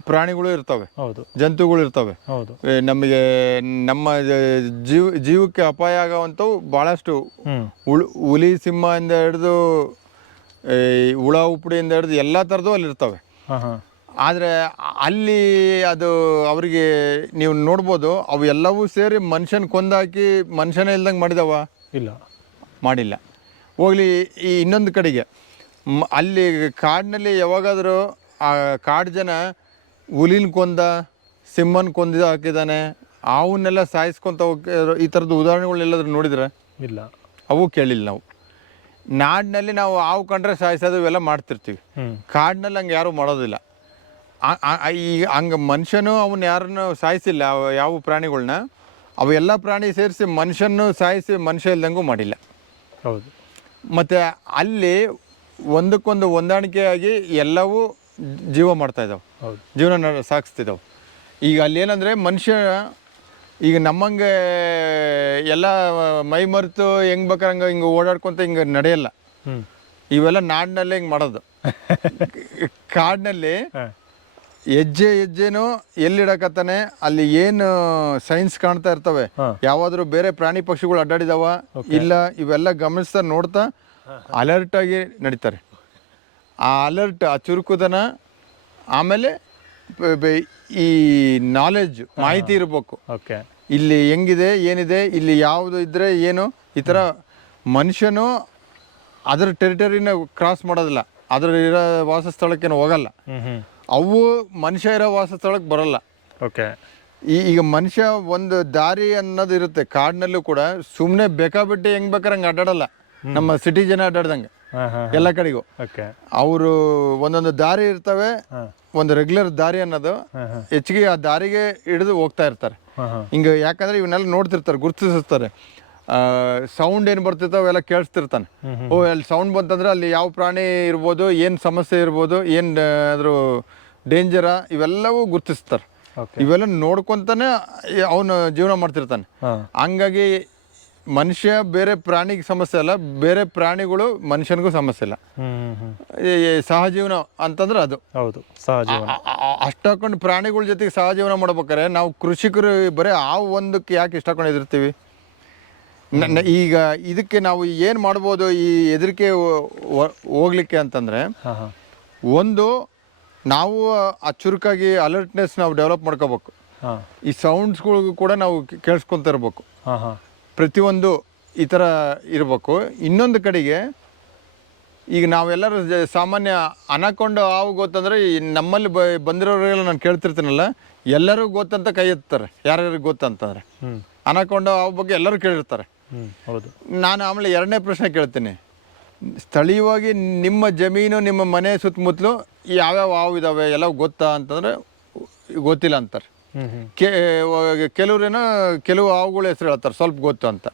ಪ್ರಾಣಿಗಳು ಇರ್ತವೆ. ಹೌದು. ಜಂತುಗಳು ಇರ್ತವೆ. ಹೌದು. ಏ, ನಮಗೆ ನಮ್ಮ ಜ- ಜೀವ ಜೀವಕ್ಕೆ ಅಪಾಯ ಆಗುವಂಥವು ಭಾಳಷ್ಟು ಹ್ಮ್. ಉಳ್ ಹುಲಿ ಸಿಂಹದಿಂದ ಹಿಡಿದು ಹುಳ ಉಪ್ಪುಡಿಯಿಂದ ಹಿಡಿದು ಎಲ್ಲ ಥರದ್ದು ಅಲ್ಲಿ ಇರ್ತವೆ. ಹಾ ಹಾ. ಆದರೆ ಅಲ್ಲಿ ಅದು ಅವರಿಗೆ ನೀವು ನೋಡ್ಬೋದು ಅವು ಎಲ್ಲವೂ ಸೇರಿ ಮನುಷ್ಯನ ಕೊಂದಾಕಿ ಮನುಷ್ಯನೇ ಇಲ್ದಂಗೆ ಮಾಡಿದವ? ಇಲ್ಲ. ಮಾಡಿಲ್ಲ. ಹೋಗ್ಲಿ ಈ ಇನ್ನೊಂದು ಕಡೆಗೆ. ಮ್- ಅಲ್ಲಿ ಕಾಡಿನಲ್ಲಿ ಯಾವಾಗಾದರೂ ಆ ಕಾಡು ಜನ ಹುಲಿನ ಕೊಂದ ಸಿಂಹನ ಕೊಂದ ಹಾಕಿದ್ದಾನೆ. ಅವನ್ನೆಲ್ಲ ಸಾಯಿಸ್ಕೊಂತ ಹೋಗಿ ಈ ಥರದ್ದು ಉದಾಹರಣೆಗಳೆಲ್ಲಾದ್ರೂ ನೋಡಿದ್ರೆ? ಇಲ್ಲ. ಅವು ಕೇಳಿಲ್ಲ ನಾವು. ನಾಡಿನಲ್ಲಿ ನಾವು ಹಾವು ಕಂಡ್ರೆ ಸಾಯಿಸೋದು ಇವೆಲ್ಲ ಮಾಡ್ತಿರ್ತೀವಿ. ಕಾಡ್ನಲ್ಲಿ ಹಂಗೆ ಯಾರೂ ಮಾಡೋದಿಲ್ಲ. ಈಗ ಹಂಗೆ ಮನುಷ್ಯನು ಅವನ್ನ ಯಾರನ್ನು ಸಾಯಿಸಿಲ್ಲ ಯಾವ ಪ್ರಾಣಿಗಳನ್ನ ಅವೆಲ್ಲ ಪ್ರಾಣಿ ಸೇರಿಸಿ ಮನುಷ್ಯನ್ನು ಸಾಯಿಸಿ ಮನುಷ್ಯ ಇಲ್ದಂಗೂ ಮಾಡಿಲ್ಲ. ಹೌದು. ಮತ್ತು ಅಲ್ಲಿ ಒಂದಕ್ಕೊಂದು ಹೊಂದಾಣಿಕೆಯಾಗಿ ಎಲ್ಲವೂ ಜೀವ ಮಾಡ್ತಾ ಇದ್ದಾವೆ. ಜೀವನ ಸಾಗಿಸ್ತಿದ್ದಾವೆ. ಈಗ ಅಲ್ಲೇನಂದರೆ ಮನುಷ್ಯ ಈಗ ನಮ್ಮಂಗೆ ಎಲ್ಲ ಮೈ ಮರೆತು ಹೆಂಗೆ ಬೇಕಾರಂಗೆ ಹಿಂಗೆ ಓಡಾಡ್ಕೊತ ಹಿಂಗೆ ನಡೆಯಲ್ಲ. ಇವೆಲ್ಲ ನಾಡಿನಲ್ಲೇ ಹಿಂಗೆ ಮಾಡೋದು. ಕಾಡಿನಲ್ಲಿ ಹೆಜ್ಜೆ ಹೆಜ್ಜೆನೂ ಎಲ್ಲಿಡಕತ್ತಾನೆ ಅಲ್ಲಿ ಏನು ಸೈನ್ಸ್ ಕಾಣ್ತಾ ಇರ್ತವೆ. ಯಾವಾದರೂ ಬೇರೆ ಪ್ರಾಣಿ ಪಕ್ಷಿಗಳು ಅಡ್ಡಾಡಿದಾವ ಇಲ್ಲ ಇವೆಲ್ಲ ಗಮನಿಸ್ತಾ ನೋಡ್ತಾ ಅಲರ್ಟ್ ಆಗಿ ನಡೀತಾರೆ. ಆ ಅಲರ್ಟ್ ಆ ಚುರುಕುದನ ಆಮೇಲೆ ಈ ನಾಲೆಜ್ ಮಾಹಿತಿ ಇರಬೇಕು. ಓಕೆ. ಇಲ್ಲಿ ಹೆಂಗಿದೆ ಏನಿದೆ ಇಲ್ಲಿ ಯಾವುದು ಇದ್ರೆ ಏನು ಈ ಥರ ಮನುಷ್ಯನು ಅದರ ಟೆರಿಟರಿನ ಕ್ರಾಸ್ ಮಾಡೋದಿಲ್ಲ. ಅದರ ಇರೋ ವಾಸಸ್ಥಳಕ್ಕೇನು ಹೋಗಲ್ಲ. ಅವು ಮನುಷ್ಯ ಇರೋ ವಾಸಸ್ಥಳಕ್ಕೆ ಬರಲ್ಲ. ಓಕೆ. ಈ ಈಗ ಮನುಷ್ಯ ಒಂದು ದಾರಿ ಅನ್ನೋದು ಇರುತ್ತೆ. ಕಾಡಿನಲ್ಲೂ ಕೂಡ ಸುಮ್ಮನೆ ಬೇಕಾಬಿಟ್ಟು ಹೆಂಗ್ ಬೇಕಾರೆ ಹಂಗೆ ಅಡ್ಡಾಡಲ್ಲ. ನಮ್ಮ ಸಿಟಿ ಜನ ಅಡ್ಡಾಡ್ದಂಗೆ. ಎಲ್ಲ ಕಡೆಗೂ. ಅವರು ಒಂದೊಂದು ದಾರಿ ಇರ್ತವೆ ಒಂದು ರೆಗ್ಯುಲರ್ ದಾರಿ ಅನ್ನೋದು ಹೆಚ್ಚಿಗೆ ಆ ದಾರಿಗೆ ಹಿಡಿದು ಹೋಗ್ತಾ ಇರ್ತಾರೆ. ಹಿಂಗೆ ಯಾಕಂದ್ರೆ ಇವನ್ನೆಲ್ಲ ನೋಡ್ತಿರ್ತಾರೆ ಗುರುತಿಸ್ತಾರೆ. ಸೌಂಡ್ ಏನು ಬರ್ತಿರ್ತಾವೆ ಅವೆಲ್ಲ ಕೇಳಿಸ್ತಿರ್ತಾನೆ. ಓ ಅಲ್ಲಿ ಸೌಂಡ್ ಬಂತಂದ್ರೆ ಅಲ್ಲಿ ಯಾವ ಪ್ರಾಣಿ ಇರ್ಬೋದು ಏನು ಸಮಸ್ಯೆ ಇರ್ಬೋದು ಏನು ಅದ್ರ ಡೇಂಜರ ಇವೆಲ್ಲವೂ ಗುರುತಿಸ್ತಾರೆ. ಇವೆಲ್ಲ ನೋಡ್ಕೊಂತಾನೆ ಅವನು ಜೀವನ ಮಾಡ್ತಿರ್ತಾನೆ. ಹಂಗಾಗಿ ಮನುಷ್ಯ ಬೇರೆ ಪ್ರಾಣಿಗೆ ಸಮಸ್ಯೆ ಅಲ್ಲ ಬೇರೆ ಪ್ರಾಣಿಗಳು ಮನುಷ್ಯನಿಗೂ ಸಮಸ್ಯೆ ಇಲ್ಲ. ಸಹಜೀವನ ಅಂತಂದ್ರೆ ಅದು. ಹೌದು ಸಹಜೀವನ. ಆ- ಹಾಕೊಂಡು ಅಷ್ಟಾಕೊಂಡು ಪ್ರಾಣಿಗಳ ಜೊತೆಗೆ ಸಹಜೀವನ ಮಾಡ್ಬೇಕಾರೆ ನಾವು ಕೃಷಿಕರು ಬರೀ ಆ ಒಂದಕ್ಕೆ ಯಾಕೆ ಇಷ್ಟಕೊಂಡು ಹಾಕೊಂಡಿರ್ತೀವಿ ಈಗ ಇದಕ್ಕೆ ನಾವು ಏನು ಮಾಡ್ಬೋದು ಈ ಹೆದರಿಕೆ ಹೋಗ್ಲಿಕ್ಕೆ ಅಂತಂದರೆ ಒಂದು ನಾವು ಆ ಚುರುಕಾಗಿ ಅಲರ್ಟ್ನೆಸ್ ನಾವು ಡೆವಲಪ್ ಮಾಡ್ಕೋಬೇಕು. ಈ ಸೌಂಡ್ಸ್ಗಳಿಗೂ ಕೂಡ ನಾವು ಕೇಳಿಸ್ಕೊತ ಇರ್ಬೇಕು ಪ್ರತಿಯೊಂದು ಈ ಥರ ಇರಬೇಕು. ಇನ್ನೊಂದು ಕಡೆಗೆ ಈಗ ನಾವೆಲ್ಲರೂ ಸಾಮಾನ್ಯ ಅನಕೊಂಡು ಹಾವು ಗೊತ್ತಂದ್ರೆ ಈ ನಮ್ಮಲ್ಲಿ ಬ ಬಂದಿರೋರೆಲ್ಲ ನಾನು ಕೇಳ್ತಿರ್ತೀನಲ್ಲ ಎಲ್ಲರಿಗೂ ಗೊತ್ತಂತ ಕೈ ಎತ್ತಾರೆ. ಯಾರ್ಯಾರಿಗೆ ಗೊತ್ತಂತಂದರೆ. ಅನಕೊಂಡು ಹಾವು ಬಗ್ಗೆ ಎಲ್ಲರೂ ಕೇಳಿರ್ತಾರೆ. ಹೌದು. ನಾನು ಆಮೇಲೆ ಎರಡನೇ ಪ್ರಶ್ನೆ ಕೇಳ್ತೀನಿ. ಸ್ಥಳೀಯವಾಗಿ ನಿಮ್ಮ ಜಮೀನು ನಿಮ್ಮ ಮನೆ ಸುತ್ತಮುತ್ತಲು ಯಾವ್ಯಾವ ಹಾವು ಇದ್ದಾವೆ ಎಲ್ಲ ಗೊತ್ತಾ ಅಂತಂದರೆ ಗೊತ್ತಿಲ್ಲ ಅಂತಾರೆ. ಕೆಲವ್ರೇನೋ ಕೆಲವು ಹಾವುಗಳ ಹೆಸರು ಹೇಳ್ತಾರೆ ಸ್ವಲ್ಪ ಗೊತ್ತು ಅಂತ.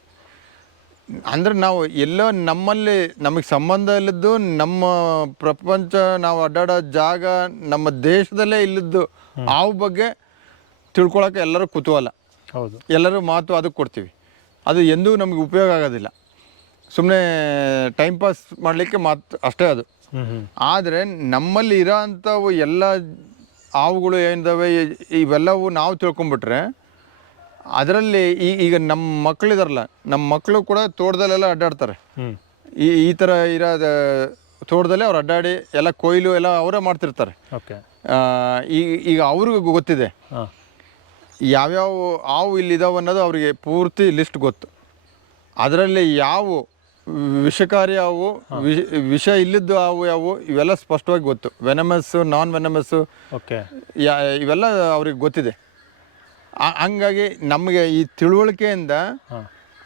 ಅಂದ್ರೆ ನಾವು ಎಲ್ಲೋ ನಮ್ಮಲ್ಲಿ ನಮಗೆ ಸಂಬಂಧ ಇಲ್ಲದ್ದು ನಮ್ಮ ಪ್ರಪಂಚ ನಾವು ಅಡ್ಡಾಡೋ ಜಾಗ ನಮ್ಮ ದೇಶದಲ್ಲೇ ಇಲ್ಲದ್ದು ಹಾವು ಬಗ್ಗೆ ತಿಳ್ಕೊಳಕ್ಕೆ ಎಲ್ಲರೂ ಕುತೂಹಲ. ಹೌದು. ಎಲ್ಲರೂ ಮಾತು ಅದಕ್ಕೆ ಕೊಡ್ತೀವಿ. ಅದು ಎಂದೂ ನಮಗೆ ಉಪಯೋಗ ಆಗೋದಿಲ್ಲ. ಸುಮ್ಮನೆ ಟೈಮ್ ಪಾಸ್ ಮಾಡಲಿಕ್ಕೆ ಮಾತು ಅಷ್ಟೇ ಅದು. ಆದರೆ ನಮ್ಮಲ್ಲಿ ಇರೋ ಅಂಥವು ಎಲ್ಲ ಹಾವುಗಳು ಏನಿದಾವೆ ಇ- ಇವೆಲ್ಲವೂ ನಾವು ತಿಳ್ಕೊಂಬಿಟ್ರೆ ಅದರಲ್ಲಿ ಈ ಈಗ ನಮ್ಮ ಮಕ್ಕಳಿದಾರಲ್ಲ ನಮ್ಮ ಮಕ್ಕಳು ಕೂಡ ತೋಟದಲ್ಲೆಲ್ಲ ಅಡ್ಡಾಡ್ತಾರೆ. ಈ ಈ ಥರ ಇರೋದು ತೋಟದಲ್ಲೇ ಅವ್ರು ಅಡ್ಡಾಡಿ ಎಲ್ಲ ಕೊಯ್ಲು ಎಲ್ಲ ಅವರೇ ಮಾಡ್ತಿರ್ತಾರೆ. ಈಗ ಈಗ ಅವ್ರಿಗೂ ಗೊತ್ತಿದೆ. ಯಾವ್ಯಾವ ಹಾವು ಇಲ್ಲಿದಾವೆ ಅನ್ನೋದು ಅವರಿಗೆ ಪೂರ್ತಿ ಲಿಸ್ಟ್ ಗೊತ್ತು. ಅದರಲ್ಲಿ ಯಾವ ವಿಷಕಾರಿ ಹಾವು ವಿಷ ವಿಷ ಇಲ್ಲದ್ದು ಹಾವು ಯಾವು ಇವೆಲ್ಲ ಸ್ಪಷ್ಟವಾಗಿ ಗೊತ್ತು. ವೆನಮಸ್ಸು ನಾನ್ ವೆನಮಸ್ಸು ಓಕೆ. ಯಾ ಇವೆಲ್ಲ ಅವ್ರಿಗೆ ಗೊತ್ತಿದೆ. ಹಂಗಾಗಿ ನಮಗೆ ಈ ತಿಳುವಳಿಕೆಯಿಂದ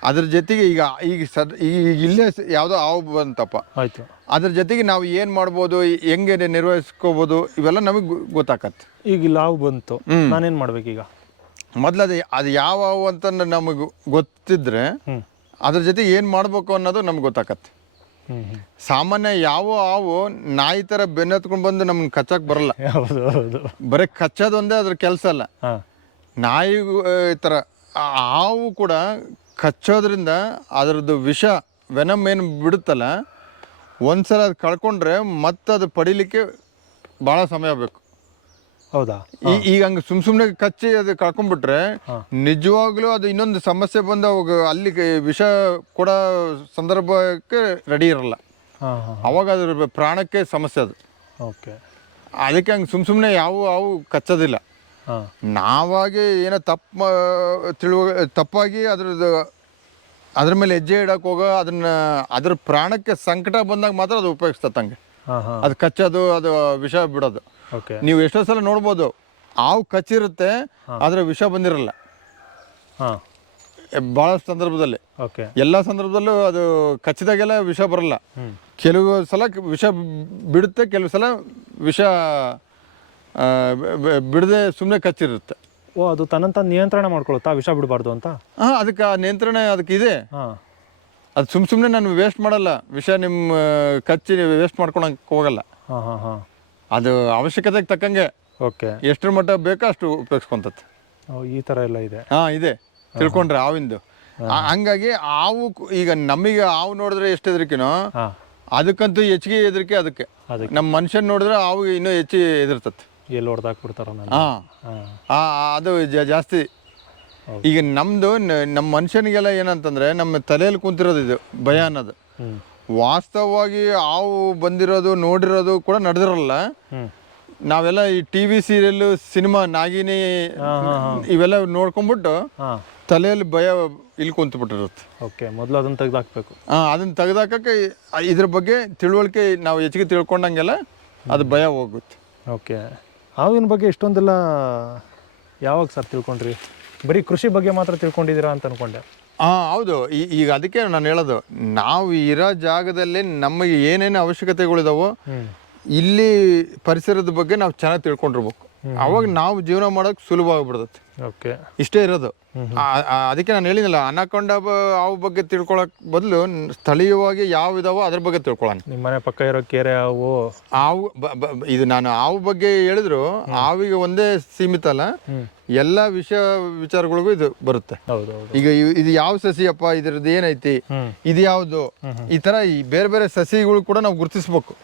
ಅದ್ರ ಜೊತೆಗೆ ಈಗ ಈಗ ಸದ್ ಈಗ ಇಲ್ಲೇ ಯಾವುದೋ ಹಾವು ಬಂತಪ್ಪ. ಆಯಿತು. ಅದ್ರ ಜೊತೆಗೆ ನಾವು ಏನು ಮಾಡ್ಬೋದು ಹೆಂಗೆ ನಿರ್ವಹಿಸ್ಕೋಬೋದು ಇವೆಲ್ಲ ನಮಗೆ ಗೊತ್ತಾಕತ್ತೆ. ಈಗ ಇಲ್ಲಿ ಹಾವು ಬಂತು. ನಾನೇನು ಮಾಡ್ಬೇಕು ಮಾಡ್ಬೇಕೀಗ? ಮೊದಲು ಅದು ಅದು ಯಾವ ಹಾವು ಅಂತ ನಮಗೆ ಗೊತ್ತಿದ್ರೆ ಅದ್ರ ಜೊತೆ ಏನು ಮಾಡಬೇಕು ಅನ್ನೋದು ನಮ್ಗೆ ಹ್ಮ್ ಸಾಮಾನ್ಯ ಯಾವ ಹಾವು ನಾಯಿ ಥರ ಬೆನ್ನತ್ಕೊಂಡು ಬಂದು ನಮ್ಗೆ ಕಚ್ಚಕ್ಕೆ ಬರಲ್ಲ. ಹೌದು ಹೌದು. ಬರೀ ಕಚ್ಚೋದೊಂದೇ ಅದ್ರ ಕೆಲಸ ಅಲ್ಲ. ನಾಯಿ ಈ ಥರ ಹಾವು ಕೂಡ ಕಚ್ಚೋದ್ರಿಂದ ಅದರದ್ದು ವಿಷ ವೆನಮ್ ಏನು ಬಿಡುತ್ತಲ್ಲ ಒಂದ್ಸಲ ಅದು ಕಳ್ಕೊಂಡ್ರೆ ಮತ್ತೆ ಅದು ಪಡಿಲಿಕ್ಕೆ ಭಾಳ ಸಮಯ ಬೇಕು. ಹೌದಾ? ಈ- ಈಗ ಹಂಗೆ ಸುಮ್ ಸುಮ್ಮನೆ ಕಚ್ಚಿ ಅದು ಕಳ್ಕೊಂಡ್ಬಿಟ್ರೆ ನಿಜವಾಗ್ಲೂ ಅದು ಇನ್ನೊಂದು ಸಮಸ್ಯೆ ಬಂದು ಅವಾಗ ಅಲ್ಲಿಗೆ ವಿಷ ಕೊಡೋ ಸಂದರ್ಭಕ್ಕೆ ರೆಡಿ ಇರಲ್ಲ. ಹಾಂ ಹಾಂ ಅವಾಗ ಅದ್ರ ಪ್ರಾಣಕ್ಕೆ ಸಮಸ್ಯೆ ಅದು. ಓಕೆ. ಅದಕ್ಕೆ ಹಂಗೆ ಸುಮ್ ಸುಮ್ಮನೆ ಯಾವ ಅವು ಕಚ್ಚೋದಿಲ್ಲ. ಹಾಂ. ನಾವಾಗಿ ಏನೋ ತಪ್ಪು ತಿಳುವ ತಪ್ಪಾಗಿ ಅದ್ರದ್ದು ಅದ್ರ ಮೇಲೆ ಹೆಜ್ಜೆ ಇಡಕ್ಕೆ ಹೋಗೋ ಅದನ್ನ ಅದ್ರ ಪ್ರಾಣಕ್ಕೆ ಸಂಕಟ ಬಂದಾಗ ಮಾತ್ರ ಅದು ಹಾಂ ಅದು ಕಚ್ಚೋದು ಅದು ವಿಷ ಬಿಡೋದು. ನೀವು ಎಷ್ಟೋ ಸಲ ನೋಡ್ಬೋದು ಹಾವು ಕಚ್ಚಿರುತ್ತೆ ಆದರೆ ವಿಷ ಬಂದಿರಲ್ಲ. ಹಾಂ. ಭಾಳ ಸಂದರ್ಭದಲ್ಲಿ. ಓಕೆ. ಎಲ್ಲ ಸಂದರ್ಭದಲ್ಲೂ ಅದು ಕಚ್ಚಿದಾಗೆಲ್ಲ ವಿಷ ಬರಲ್ಲ. ಕೆಲವು ಸಲ ವಿಷ ಬಿಡುತ್ತೆ ಕೆಲವು ಸಲ ವಿಷ ಬಿಡದೆ ಸುಮ್ಮನೆ ಕಚ್ಚಿರುತ್ತೆ. ಓ ಅದು ತನ್ನಂತ ನಿಯಂತ್ರಣ ಮಾಡ್ಕೊಳುತ್ತಾ ವಿಷ ಬಿಡಬಾರ್ದು ಅಂತ? ಹಾಂ ಅದಕ್ಕೆ ಆ ನಿಯಂತ್ರಣ ಅದಕ್ಕೆ ಇದೆ. ಹಾಂ. ಅದು ಸುಮ್ ಸುಮ್ಮನೆ ನಾನು ವೇಸ್ಟ್ ಮಾಡಲ್ಲ. ವಿಷ ನಿಮ್ಮ ಕಚ್ಚಿ ವೇಸ್ಟ್ ಮಾಡ್ಕೊಳಕ್ಕೆ ಹೋಗಲ್ಲ. ಹಾಂ ಹಾಂ ಹಾಂ. ಅದು ಅವಶ್ಯಕತೆಗೆ ತಕ್ಕಂಗೆ ಓಕೆ. ಎಷ್ಟರ ಮಟ್ಟ ಬೇಕೋ ಅಷ್ಟು ಉಪಯೋಗಿಸ್ಕೊಂತತ್ ಈ ಥರ ಎಲ್ಲ ಇದೆ. ಹಾಂ ಇದೆ. ತಿಳ್ಕೊಂಡ್ರೆ ಹಾವಿಂದು ಹಂಗಾಗಿ ಹಾವು ಈಗ ನಮಗೆ ಹಾವು ನೋಡಿದ್ರೆ ಎಷ್ಟು ಹೆದರಿಕೆನೋ ಅದಕ್ಕಂತೂ ಹೆಚ್ಚಿಗೆ ಹೆದರಿಕೆ ಅದಕ್ಕೆ. ನಮ್ಮ ಮನುಷ್ಯನ್ ನೋಡಿದ್ರೆ ಹಾವು ಇನ್ನೂ ಹೆಚ್ಚಿಗೆ ಎದುರ್ತತ್ ಎಲ್ಲಿ ಹೊಡೆದಾಕ್ಬಿಡ್ತಾರ ಹಾಂ. ಅದು ಜಾಸ್ತಿ. ಈಗ ನಮ್ಮದು ನಮ್ಮ ಮನುಷ್ಯನಿಗೆಲ್ಲ ಏನಂತಂದ್ರೆ ನಮ್ಮ ತಲೆಯಲ್ಲಿ ಕುಂತಿರೋದು ಇದು ಭಯ ಅನ್ನೋದು. ವಾಸ್ತವವಾಗಿ ಹಾವು ಬಂದಿರೋದು ನೋಡಿರೋದು ಕೂಡ ನಡೆದಿರಲ್ಲ. ನಾವೆಲ್ಲ ಈ ಟಿ ವಿ ಸೀರಿಯಲ್ಲು ಸಿನಿಮಾ ನಾಗಿನಿ ಇವೆಲ್ಲ ನೋಡ್ಕೊಂಡ್ಬಿಟ್ಟು ತಲೆಯಲ್ಲಿ ಭಯ ಇಲ್ಲಿ ಕುಂತ್ಬಿಟ್ಟಿರುತ್ತೆ. ಓಕೆ ಮೊದಲು ಅದನ್ನು ತೆಗೆದಾಕ್ಬೇಕು. ಹಾಂ ಅದನ್ನ ತೆಗೆದಾಕಕ್ಕೆ ಇದ್ರ ಬಗ್ಗೆ ತಿಳುವಳಿಕೆ ನಾವು ಹೆಚ್ಚಿಗೆ ತಿಳ್ಕೊಂಡಂಗೆಲ್ಲ ಅದು ಭಯ ಹೋಗುತ್ತೆ. ಓಕೆ ಹಾವಿನ ಬಗ್ಗೆ ಇಷ್ಟೊಂದೆಲ್ಲ ಯಾವಾಗ ಸರ್ ತಿಳ್ಕೊಂಡ್ರಿ? ಬರೀ ಕೃಷಿ ಬಗ್ಗೆ ಮಾತ್ರ ತಿಳ್ಕೊಂಡಿದ್ದೀರಾ ಅಂತ ಅನ್ಕೊಂಡೆ. ಹಾಂ ಹೌದು. ಈಗ ಅದಕ್ಕೆ ನಾನು ಹೇಳೋದು ನಾವು ಇರೋ ಜಾಗದಲ್ಲಿ ನಮಗೆ ಏನೇನು ಅವಶ್ಯಕತೆಗಳಿದಾವೋ ಇಲ್ಲಿ ಪರಿಸರದ ಬಗ್ಗೆ ನಾವು ಚೆನ್ನಾಗಿ ತಿಳ್ಕೊಂಡಿರ್ಬೇಕು. ಅವಾಗ ನಾವು ಜೀವನ ಮಾಡೋಕೆ ಸುಲಭ ಆಗ್ಬಿಡ್ತೈತಿ. ಓಕೆ. ಇಷ್ಟೇ ಇರೋದು. ಅದಕ್ಕೆ ನಾನು ಹೇಳಿದ್ನಲ್ಲ ಅನಕೊಂಡ ಹಾವು ಬಗ್ಗೆ ತಿಳ್ಕೊಳಕ್ ಬದಲು ಸ್ಥಳೀಯವಾಗಿ ಯಾವ ಇದಾವೋ ಅದ್ರ ಬಗ್ಗೆ ತಿಳ್ಕೊಳ್ಳೋಣ ನಿಮ್ಮ ಮನೆ ಪಕ್ಕ ಇರೋ ಕೆರೆ ಹಾವು ಹಾವು ಇದು ನಾನು ಹಾವು ಬಗ್ಗೆ ಹೇಳಿದ್ರು ಹಾವಿಗೆ ಒಂದೇ ಸೀಮಿತ ಅಲ್ಲ ಎಲ್ಲಾ ವಿಷಯ ವಿಚಾರಗಳಿಗೂ ಇದು ಬರುತ್ತೆ. ಈಗ ಇದು ಯಾವ ಸಸಿಯಪ್ಪ ಇದ್ರದ್ದು ಏನೈತಿ ಇದು ಯಾವುದು ಈ ತರ ಈ ಬೇರೆ ಬೇರೆ ಸಸಿಗಳು ಕೂಡ ನಾವು ಗುರುತಿಸ್ಬೇಕು.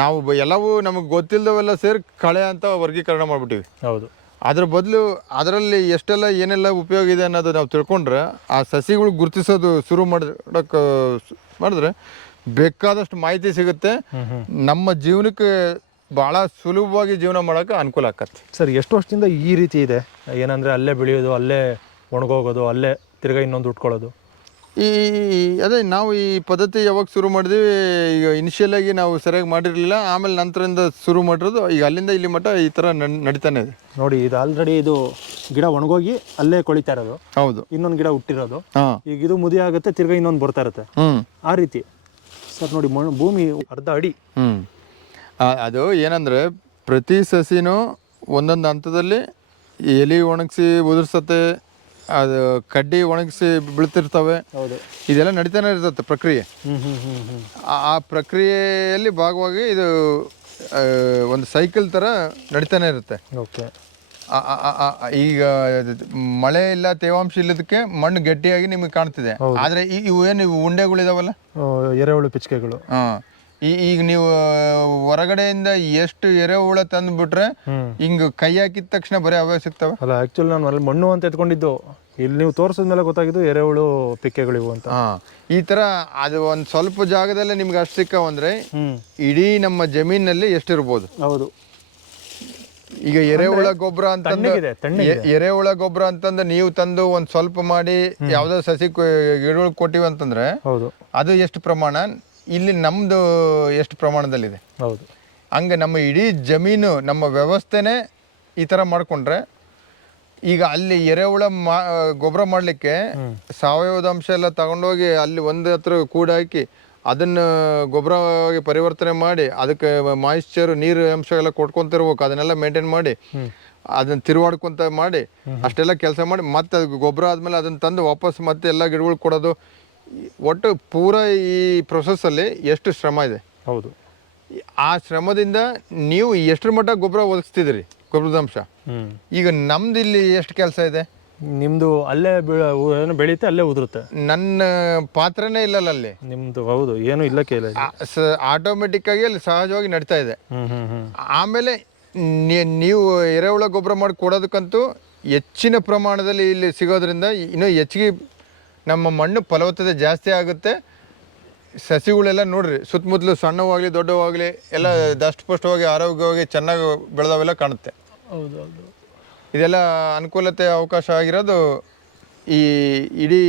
ನಾವು ಎಲ್ಲವೂ ನಮಗೆ ಗೊತ್ತಿಲ್ಲದವೆಲ್ಲ ಸೇರಿ ಕಳೆ ಅಂತ ವರ್ಗೀಕರಣ ಮಾಡ್ಬಿಟ್ಟಿವಿ. ಹೌದು. ಅದ್ರ ಬದಲು ಅದರಲ್ಲಿ ಎಷ್ಟೆಲ್ಲ ಏನೆಲ್ಲ ಉಪಯೋಗ ಇದೆ ಅನ್ನೋದು ನಾವು ತಿಳ್ಕೊಂಡ್ರೆ ಆ ಸಸಿಗಳು ಗುರುತಿಸೋದು ಶುರು ಮಾಡಕ್ಕೆ ಮಾಡಿದ್ರೆ ಬೇಕಾದಷ್ಟು ಮಾಹಿತಿ ಸಿಗುತ್ತೆ. ನಮ್ಮ ಜೀವನಕ್ಕೆ ಭಾಳ ಸುಲಭವಾಗಿ ಜೀವನ ಮಾಡೋಕೆ ಅನುಕೂಲ ಆಗತ್ತೆ ಸರ್ ಎಷ್ಟು ವರ್ಷದಿಂದ ಈ ರೀತಿ ಇದೆ? ಏನಂದರೆ ಅಲ್ಲೇ ಬೆಳೆಯೋದು ಅಲ್ಲೇ ಒಣಗೋಗೋದು ಅಲ್ಲೇ ತಿರ್ಗಾ ಇನ್ನೊಂದು ಉಟ್ಕೊಳ್ಳೋದು. ಈ ಅದೇ ನಾವು ಈ ಪದ್ಧತಿ ಯಾವಾಗ ಶುರು ಮಾಡಿದ್ವಿ ಈಗ ಇನಿಷಿಯಲ್ ಆಗಿ ನಾವು ಸರಿಯಾಗಿ ಮಾಡಿರಲಿಲ್ಲ ಆಮೇಲೆ ನಂತರದಿಂದ ಶುರು ಮಾಡಿರೋದು ಈಗ ಅಲ್ಲಿಂದ ಇಲ್ಲಿ ಮಟ್ಟ ಈ ಥರ ನಡ್- ನಡೀತಾನೆ ಇದೆ. ನೋಡಿ ಇದು ಆಲ್ರೆಡಿ ಇದು ಗಿಡ ಒಣಗೋಗಿ ಅಲ್ಲೇ ಕೊಳಿತಾ ಇರೋದು. ಹೌದು. ಇನ್ನೊಂದು ಗಿಡ ಹುಟ್ಟಿರೋದು. ಈಗ ಇದು ಮುದಿ ಆಗುತ್ತೆ ತಿರ್ಗಾ ಇನ್ನೊಂದು ಬರ್ತಾ ಇರುತ್ತೆ. ಆ ರೀತಿ. ಸರ್ ನೋಡಿ ಭೂಮಿ ಅರ್ಧ ಅಡಿ. ಹ್ಞೂ ಅದು ಏನಂದರೆ ಪ್ರತಿ ಸಸಿನೂ ಒಂದೊಂದು ಹಂತದಲ್ಲಿ ಎಲೆ ಒಣಗಿಸಿ ಉದುರ್ಸತ್ತೆ ಅದು ಕಡ್ಡಿ ಒಣಗಿಸಿ ಬೀಳ್ತಿರ್ತವೆ. ಹೌದು. ಇದೆಲ್ಲ ನಡೀತಾನೆ ಇರ್ತದೆ ಪ್ರಕ್ರಿಯೆ. ಆ- ಪ್ರಕ್ರಿಯೆಯಲ್ಲಿ ಭಾಗವಾಗಿ ಇದು ಒಂದು ಸೈಕಲ್ ಥರ ನಡೀತಾನೆ ಇರುತ್ತೆ. ಓಕೆ. ಈಗ ಮಳೆ ಇಲ್ಲ ತೇವಾಂಶ ಇಲ್ಲದಕ್ಕೆ ಮಣ್ಣು ಗಟ್ಟಿಯಾಗಿ ನಿಮಗೆ ಕಾಣ್ತಿದೆ. ಆದರೆ ಇವು ಏನು ಇವು ಉಂಡೆಗಳಿದಾವಲ್ಲ? ಎರೆಹುಳು ಪಿಚ್ಕೆಗಳು. ಹಾಂ. ಈ ಈಗ ನೀವು ಹೊರಗಡೆಯಿಂದ ಎಷ್ಟು ಎರೆಹುಳ ತಂದು ಬಿಟ್ರೆ ಹಿಂಗೆ ಕೈ ಹಾಕಿದ ತಕ್ಷಣ ಬರೀ ಅವೇ ಸಿಗ್ತವೆ. ಅಲ್ಲ ಆ್ಯಕ್ಚುಲಿ ನಾನು ಅಲ್ಲಿ ಮಣ್ಣು ಅಂತ ಎತ್ಕೊಂಡಿದ್ದು. ಇಲ್ಲಿ ನೀವು ತೋರಿಸಿದ ಮೇಲೆ ಗೊತ್ತಾಗಿದ್ದು ಎರೆಹುಳು ಪಿಕ್ಕೆಗಳಿವು ಅಂತ. ಹಾಂ ಈ ತರ ಅದು ಒಂದ್ ಸ್ವಲ್ಪ ಜಾಗದಲ್ಲೇ ನಿಮ್ಗೆ ಅಷ್ಟು ಸಿಕ್ಕವಂದ್ರೆ ಅಂದ್ರೆ ಇಡೀ ನಮ್ಮ ಜಮೀನಲ್ಲಿ ಎಷ್ಟಿರ್ಬೋದು? ಹೌದು. ಈಗ ಎರೆಹುಳ ಗೊಬ್ಬರ ಅಂತಂದು ತಣ್ಣಗಿದೆ ತಣ್ಣಗಿದೆ. ಎ- ಎರೆಹುಳ ಗೊಬ್ಬರ ಅಂತಂದು ನೀವು ತಂದು ಒಂದ್ ಸ್ವಲ್ಪ ಮಾಡಿ ಯಾವ್ದೋ ಸಸಿ ಗಿಡಗಳು ಕೊಟ್ಟಿವಿ ಅಂತಂದ್ರೆ ಹೌದು. ಅದು ಎಷ್ಟು ಪ್ರಮಾಣ? ಇಲ್ಲಿ ನಮ್ದು ಎಷ್ಟು ಪ್ರಮಾಣದಲ್ಲಿದೆ? ಹೌದು. ಹಂಗೆ ನಮ್ಮ ಇಡೀ ಜಮೀನು ನಮ್ಮ ವ್ಯವಸ್ಥೆನೇ ಈ ತರ ಮಾಡಿಕೊಂಡ್ರೆ ಈಗ ಅಲ್ಲಿ ಎರೆಹುಳ ಮಾ ಗೊಬ್ಬರ ಮಾಡಲಿಕ್ಕೆ ಸಾವಯವದ ಅಂಶ ಎಲ್ಲ ತಗೊಂಡೋಗಿ ಅಲ್ಲಿ ಒಂದು ಹತ್ರ ಕೂಡ ಹಾಕಿ ಅದನ್ನು ಗೊಬ್ಬರವಾಗಿ ಪರಿವರ್ತನೆ ಮಾಡಿ ಅದಕ್ಕೆ ಮಾಯಿಶ್ಚರ್ ನೀರು ಅಂಶ ಎಲ್ಲ ಕೊಟ್ಕೊಂತಿರ್ಬೇಕು ಅದನ್ನೆಲ್ಲ ಮೇಂಟೈನ್ ಮಾಡಿ ಅದನ್ನ ತಿರುವಾಡ್ಕೊಂತ ಮಾಡಿ ಅಷ್ಟೆಲ್ಲ ಕೆಲಸ ಮಾಡಿ ಮತ್ತೆ ಅದು ಗೊಬ್ಬರ ಆದಮೇಲೆ ಅದನ್ನ ತಂದು ವಾಪಸ್ ಮತ್ತೆ ಎಲ್ಲ ಗಿಡಗಳು ಕೊಡೋದು. ಒಟ್ಟು ಪೂರ ಈ ಪ್ರೊಸೆಸ್ಸಲ್ಲಿ ಎಷ್ಟು ಶ್ರಮ ಇದೆ. ಹೌದು. ಆ ಶ್ರಮದಿಂದ ನೀವು ಎಷ್ಟರ ಮಟ್ಟ ಗೊಬ್ಬರ ಒದಗಿಸ್ತಿದ್ದೀರಿ? ಗೊಬ್ಬರದ ಅಂಶ ಈಗ ನಮ್ದು ಇಲ್ಲಿ ಎಷ್ಟು ಕೆಲಸ ಇದೆ? ನಿಮ್ಮದು ಅಲ್ಲೇ ಬೆಳೀತೆ ಅಲ್ಲೇ ಉದುರುತ್ತೆ? ನನ್ನ ಪಾತ್ರನೇ ಇಲ್ಲಲ್ಲ ಅಲ್ಲಿ. ನಿಮ್ಮದು ಹೌದು ಏನು ಇಲ್ಲ ಕೇಳ ಆಟೋಮೆಟಿಕ್ ಆಗಿ ಅಲ್ಲಿ ಸಹಜವಾಗಿ ನಡೀತಾ ಇದೆ. ಆಮೇಲೆ ನೀವು ಎರೆಹುಳ ಗೊಬ್ಬರ ಮಾಡಿ ಕೊಡೋದಕ್ಕಂತೂ ಹೆಚ್ಚಿನ ಪ್ರಮಾಣದಲ್ಲಿ ಇಲ್ಲಿ ಸಿಗೋದ್ರಿಂದ ಇನ್ನೂ ಹೆಚ್ಚಿಗೆ ನಮ್ಮ ಮಣ್ಣು ಫಲವತ್ತತೆ ಜಾಸ್ತಿ ಆಗುತ್ತೆ. ಸಸಿಗಳೆಲ್ಲ ನೋಡ್ರಿ ಸುತ್ತಮುತ್ತಲು ಸಣ್ಣವಾಗಲಿ ದೊಡ್ಡವಾಗಲಿ ಎಲ್ಲ ದಷ್ಟಪುಷ್ಟವಾಗಿ ಆರೋಗ್ಯವಾಗಿ ಚೆನ್ನಾಗಿ ಬೆಳೆದವೆಲ್ಲ ಕಾಣುತ್ತೆ. ಹೌದು ಹೌದು ಇದೆಲ್ಲ ಅನುಕೂಲತೆ ಅವಕಾಶ ಆಗಿರೋದು ಈ ಇಡೀ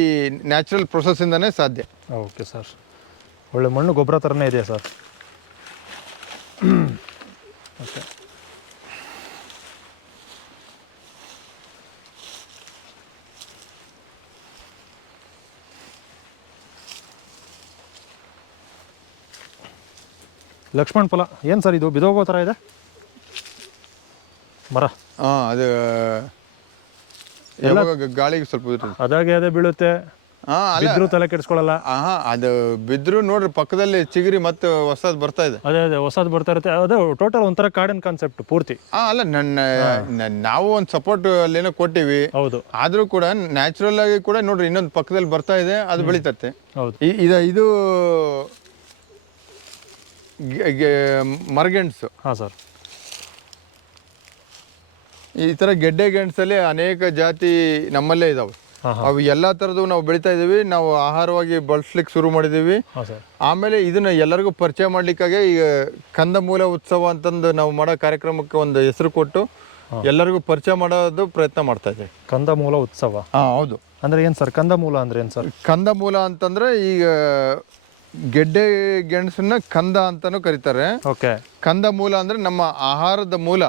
ನ್ಯಾಚುರಲ್ ಪ್ರೊಸೆಸ್ಸಿಂದನೇ ಸಾಧ್ಯ. Okay sir. ಒಳ್ಳೆ ಮಣ್ಣು ಗೊಬ್ಬರ ಥರನೇ ಇದೆಯಾ ಸರ್? ಓಕೆ. ಲಕ್ಷ್ಮಣ್ ಫಲ ಏನು ಸರ್ ಇದು? ಬಿದೋಗೋ ಥರ ಇದೆ? ಮರ. ಹಾಂ ಅದು ಯಾವಾಗ ಗಾಳಿಗೆ ಸ್ವಲ್ಪ ಇರ್ತದೆ ಅದಾಗೆ ಅದೇ ಬೀಳುತ್ತೆ. ಹಾಂ ಅಲ್ಲ. ಬಿದ್ದರೂ ತಲೆ ಕೆಡಿಸ್ಕೊಳ್ಳಲ್ಲ ಹಾಂ ಅದು ಬಿದ್ದರೂ ನೋಡ್ರಿ ಪಕ್ಕದಲ್ಲಿ ಚಿಗುರಿ ಮತ್ತೆ ಹೊಸದು ಬರ್ತಾ ಇದೆ. ಅದೇ ಅದೇ ಹೊಸದು ಬರ್ತಾ ಇರುತ್ತೆ. ಅದೇ ಟೋಟಲ್ ಒಂಥರ ಕಾಡಿನ ಕಾನ್ಸೆಪ್ಟ್ ಪೂರ್ತಿ. ಹಾಂ ಅಲ್ಲ ನನ್ನ ನ- ನಾವು ಒಂದು ಸಪೋರ್ಟ್ ಅಲ್ಲೇನೋ ಕೊಟ್ಟಿವಿ. ಹೌದು. ಆದರೂ ಕೂಡ ನ್ಯಾಚುರಲ್ ಆಗಿ ಕೂಡ ನೋಡ್ರಿ ಇನ್ನೊಂದು ಪಕ್ಕದಲ್ಲಿ ಬರ್ತಾ ಇದೆ ಅದು ಬೆಳೀತತ್ತೆ ಹೌದು. ಇ- ಇದು ಇದು ಗೆ- ಗೆ- ಮರಗೆಣಸು ಹಾಂ ಸರ್. ಈ ತರ ಗೆಡ್ಡೆ ಗೆಣಸಲ್ಲಿ ಅನೇಕ ಜಾತಿ ನಮ್ಮಲ್ಲೇ ಇದಾವೆ. ಅವು ಎಲ್ಲ ತರದ್ದು ನಾವು ಬೆಳಿತಾ ಇದ್ದೀವಿ. ನಾವು ಆಹಾರವಾಗಿ ಬಳಸ್ಲಿಕ್ಕೆ ಶುರು ಮಾಡಿದ್ದೀವಿ. ಆಮೇಲೆ ಇದನ್ನ ಎಲ್ಲರಿಗೂ ಪರಿಚಯ ಮಾಡ್ಲಿಕ್ಕಾಗಿ ಈಗ ಕಂದಮೂಲ ಉತ್ಸವ ಅಂತಂದು ನಾವು ಮಾಡೋ ಕಾರ್ಯಕ್ರಮಕ್ಕೆ ಒಂದು ಹೆಸರು ಕೊಟ್ಟು ಎಲ್ಲರಿಗೂ ಪರಿಚಯ ಮಾಡೋದು ಪ್ರಯತ್ನ ಮಾಡ್ತಾ ಇದ್ದೀವಿ. ಕಂದಮೂಲ ಉತ್ಸವ? ಹಾಂ ಹೌದು. ಅಂದ್ರೆ ಏನು ಸರ್? ಕಂದಮೂಲ ಅಂದ್ರೆ ಏನು ಸರ್? ಕಂದಮೂಲ ಅಂತಂದ್ರೆ ಈಗ ಗೆಡ್ಡೆ ಗೆಣಸನ್ನ ಕಂದ ಅಂತಾನೂ ಕರೀತಾರೆ. ಓಕೆ. ಕಂದಮೂಲ ಅಂದ್ರೆ ನಮ್ಮ ಆಹಾರದ ಮೂಲ.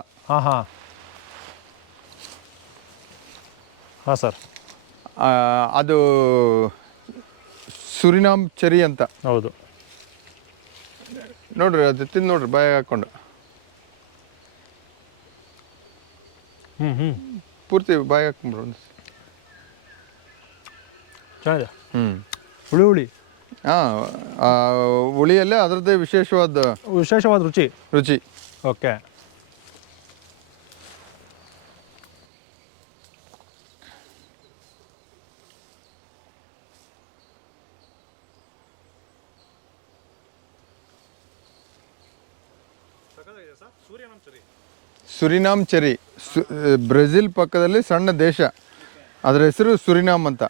ಹಾಂ ಸರ್. ಅದು ಸುರಿನಾಮ್ ಚೆರಿ ಅಂತ. ಹೌದು. ನೋಡ್ರಿ ಅದು ತಿಂದು ನೋಡ್ರಿ ಬಾಯ ಹಾಕ್ಕೊಂಡು ಹ್ಞೂ ಹ್ಞೂ ಪೂರ್ತಿ ಬಾಯ ಹಾಕೊಂಡ್ಬಿಡು ಒಂದು ಚೆನ್ನಾಗಿದೆ? ಹ್ಞೂ ಹುಳಿ ಹುಳಿ. ಹಾಂ ಹುಳಿಯಲ್ಲೇ ಅದರದ್ದೇ ವಿಶೇಷವಾದ ವಿಶೇಷವಾದ ರುಚಿ? ರುಚಿ. ಓಕೆ. ಸುರಿನಾಮ್ ಚೆರಿ ಸು ಬ್ರೆಜಿಲ್ ಪಕ್ಕದಲ್ಲಿ ಸಣ್ಣ ದೇಶ. ಅದರ ಹೆಸರು ಸುರಿನಾಮ್ ಅಂತ.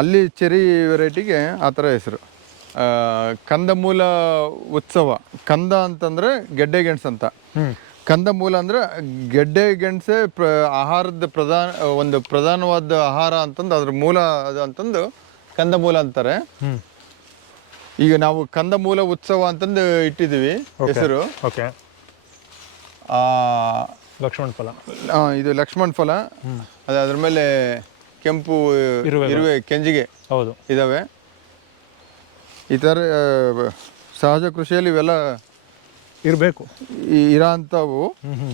ಅಲ್ಲಿ ಚೆರಿ ವೆರೈಟಿಗೆ ಆ ಥರ ಹೆಸರು. ಕಂದಮೂಲ ಉತ್ಸವ. ಕಂದ ಅಂತಂದರೆ ಗೆಡ್ಡೆ ಗೆಣಸು ಅಂತ. ಕಂದಮೂಲ ಅಂದರೆ ಗೆಡ್ಡೆ ಗೆಣಸೆ ಪ್ರ ಆಹಾರದ ಪ್ರಧಾನ ಒಂದು ಪ್ರಧಾನವಾದ ಆಹಾರ ಅಂತಂದು ಅದ್ರ ಮೂಲ ಅದು ಅಂತಂದು ಕಂದಮೂಲ ಅಂತಾರೆ. ಈಗ ನಾವು ಕಂದಮೂಲ ಉತ್ಸವ ಅಂತಂದು ಇಟ್ಟಿದ್ದೀವಿ ಹೆಸರು. ಓಕೆ ಲಕ್ಷ್ಮಣ ಫಲ. ಇದು ಲಕ್ಷ್ಮಣ ಫಲ. ಅದು ಅದ್ರ ಮೇಲೆ ಕೆಂಪು. ಇರುವೆ. ಕೆಂಜಿಗೆ ಹೌದು. ಇದ್ದಾವೆ ಈ ಥರ ಸಹಜ ಕೃಷಿಯಲ್ಲಿ ಇವೆಲ್ಲ ಇರಬೇಕು. ಇರೋ ಹ್ಞೂ